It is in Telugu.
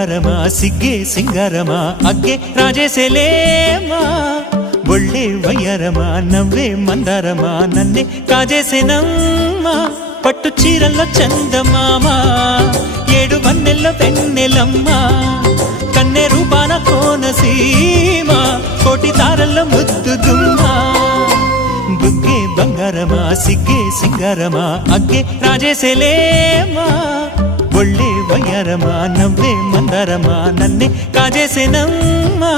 బంగారమా సిగ్గే సింగారమా అగ్గే రాజేసేలేమా ఒళ్ళే వయ్యారమా నవ్వే మందారమా నన్నే కాజేసేనమ్మా పట్టు చీరల్లో చందమామా ఏడు వన్నెల్లో వెన్నెలమ్మా కన్నె రూపాన కోనసీమ కోటి తారల్లో ముద్దుదుమ్మా బుగ్గే బంగారమా సిగ్గే సింగారమా అగ్గే రాజేసేలేమా ఒళ్ళే వయ్యారమా నవ్వే మందారమా నన్నే కాజేసేనమ్మా